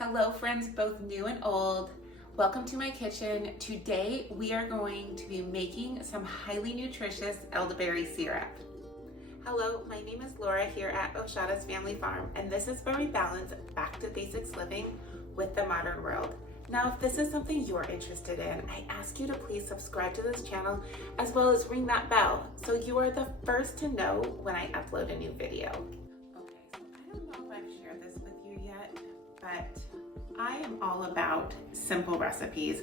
Hello friends, both new and old. Welcome to my kitchen. Today we are going to be making some highly nutritious elderberry syrup. Hello, my name is Laura here at Osiadacz Family Farm, and this is where we balance back to basics living with the modern world. Now, if this is something you're interested in, I ask you to please subscribe to this channel as well as ring that bell so you are the first to know when I upload a new video. Okay, so I don't know if I've shared this with you yet, but I am all about simple recipes,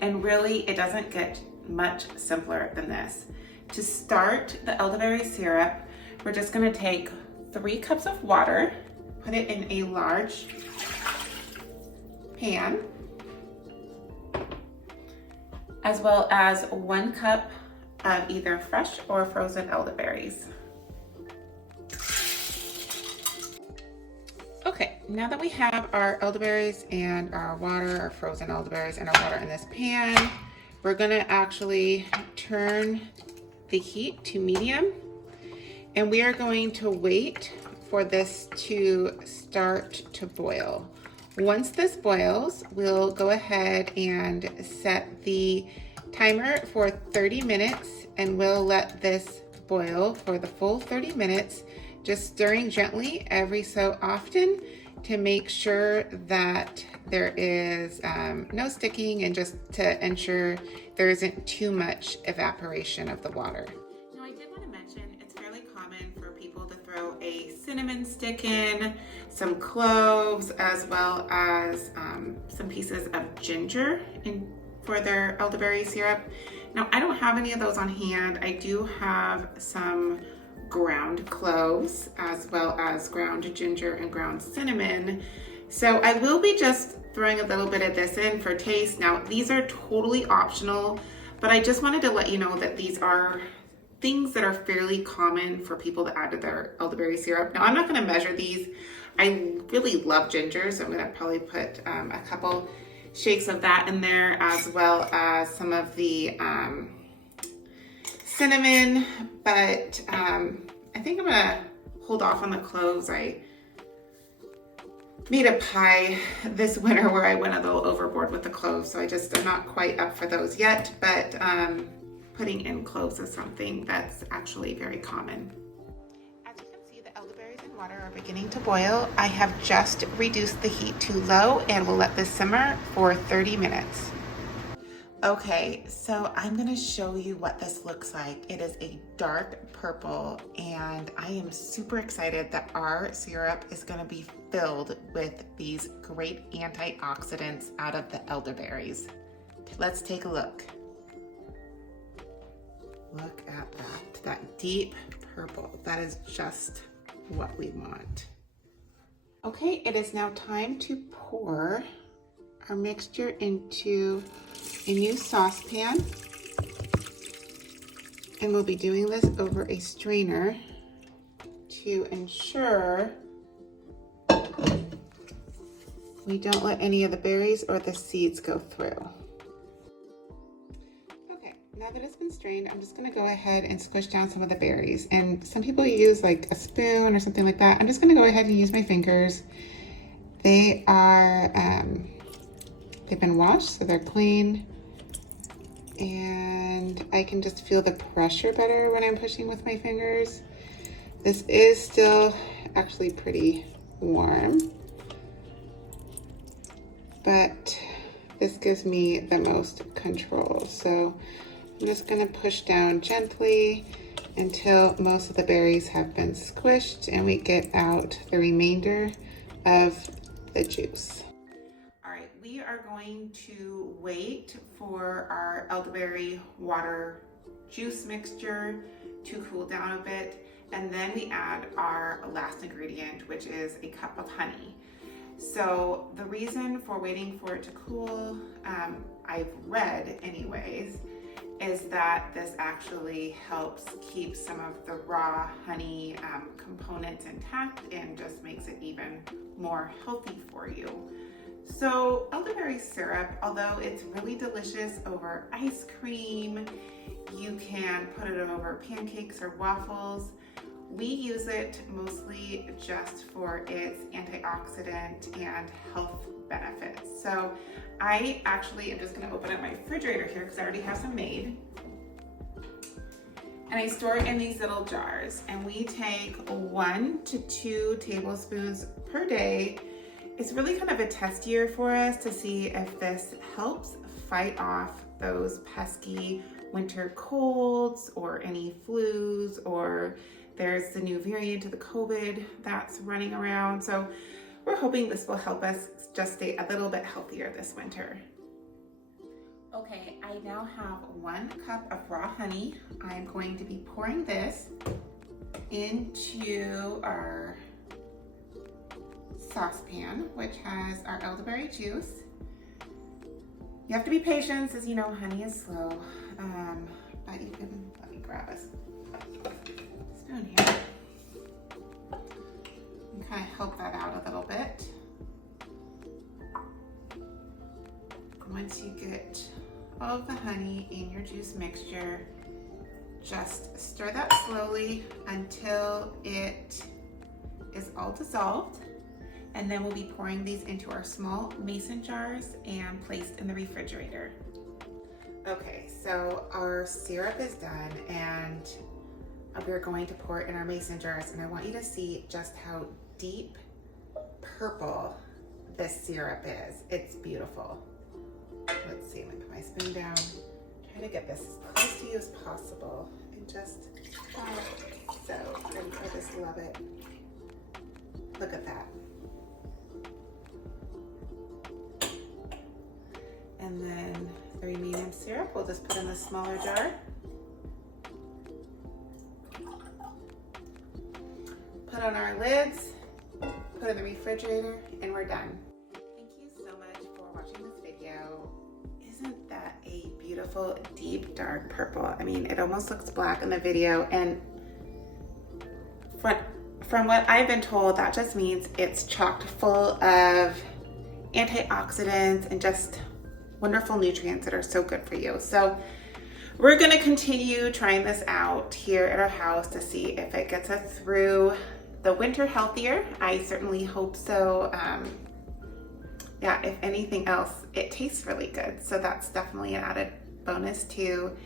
and really it doesn't get much simpler than this. To start the elderberry syrup, we're just going to take 3 cups of water, put it in a large pan, as well as 1 cup of either fresh or frozen elderberries. Okay, now that we have our elderberries and our water, our frozen elderberries and our water in this pan, we're gonna actually turn the heat to medium, and we are going to wait for this to start to boil. Once this boils, we'll go ahead and set the timer for 30 minutes, and we'll let this boil for the full 30 minutes, just stirring gently every so often to make sure that there is no sticking, and just to ensure there isn't too much evaporation of the water. Now, I did want to mention it's fairly common for people to throw a cinnamon stick in, some cloves, as well as some pieces of ginger in for their elderberry syrup. Now, I don't have any of those on hand. I do have some ground cloves, as well as ground ginger and ground cinnamon. So I will be just throwing a little bit of this in for taste. Now, these are totally optional, but I just wanted to let you know that these are things that are fairly common for people to add to their elderberry syrup. Now, I'm not gonna measure these. I really love ginger, so I'm gonna probably put a couple shakes of that in there, as well as some of the cinnamon, but I think I'm gonna hold off on the cloves. I made a pie this winter where I went a little overboard with the cloves, so I'm not quite up for those yet, but putting in cloves is something that's actually very common. As you can see, the elderberries and water are beginning to boil. I have just reduced the heat to low, and we'll let this simmer for 30 minutes. Okay, so I'm gonna show you what this looks like. It is a dark purple, and I am super excited that our syrup is gonna be filled with these great antioxidants out of the elderberries. Let's take a look. Look at that deep purple. That is just what we want. Okay, it is now time to pour our mixture into a new saucepan, and we'll be doing this over a strainer to ensure we don't let any of the berries or the seeds go through. Okay, now that it's been strained, I'm just gonna go ahead and squish down some of the berries, and some people use like a spoon or something like that. I'm just gonna go ahead and use my fingers. They are they've been washed, so they're clean, and I can just feel the pressure better when I'm pushing with my fingers. This is still actually pretty warm, but this gives me the most control. So I'm just gonna push down gently until most of the berries have been squished and we get out the remainder of the juice. We are going to wait for our elderberry water juice mixture to cool down a bit, and then we add our last ingredient, which is a cup of honey. So the reason for waiting for it to cool, I've read anyways, is that this actually helps keep some of the raw honey components intact and just makes it even more healthy for you. So elderberry syrup, although it's really delicious over ice cream, you can put it over pancakes or waffles. We use it mostly just for its antioxidant and health benefits. So I actually am just gonna open up my refrigerator here because I already have some made. And I store it in these little jars, and we take 1 to 2 tablespoons per day. It's really kind of a test year for us to see if this helps fight off those pesky winter colds or any flus, or there's the new variant of the COVID that's running around. So we're hoping this will help us just stay a little bit healthier this winter. Okay, I now have 1 cup of raw honey. I'm going to be pouring this into our saucepan, which has our elderberry juice. You have to be patient, as you know, honey is slow, but you can, let me grab a spoon here and kind of help that out a little bit. Once you get all of the honey in your juice mixture, just stir that slowly until it is all dissolved. And then we'll be pouring these into our small mason jars and placed in the refrigerator. Okay, so our syrup is done, and we're going to pour it in our mason jars, and I want you to see just how deep purple this syrup is. It's beautiful. Let's see, I'm gonna put my spoon down. Try to get this as close to you as possible, and just so, and I just love it. Look at that. And then the remaining syrup we'll just put in the smaller jar. Put on our lids, put in the refrigerator, and we're done. Thank you so much for watching this video. Isn't that a beautiful, deep, dark purple? I mean, it almost looks black in the video, and from what I've been told, that just means it's chock full of antioxidants and just wonderful nutrients that are so good for you. So we're gonna continue trying this out here at our house to see if it gets us through the winter healthier. I certainly hope so. Yeah, if anything else, it tastes really good. So that's definitely an added bonus too.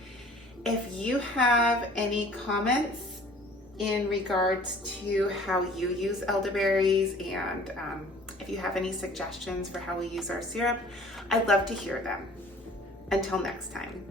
If you have any comments in regards to how you use elderberries, and if you have any suggestions for how we use our syrup, I'd love to hear them. Until next time.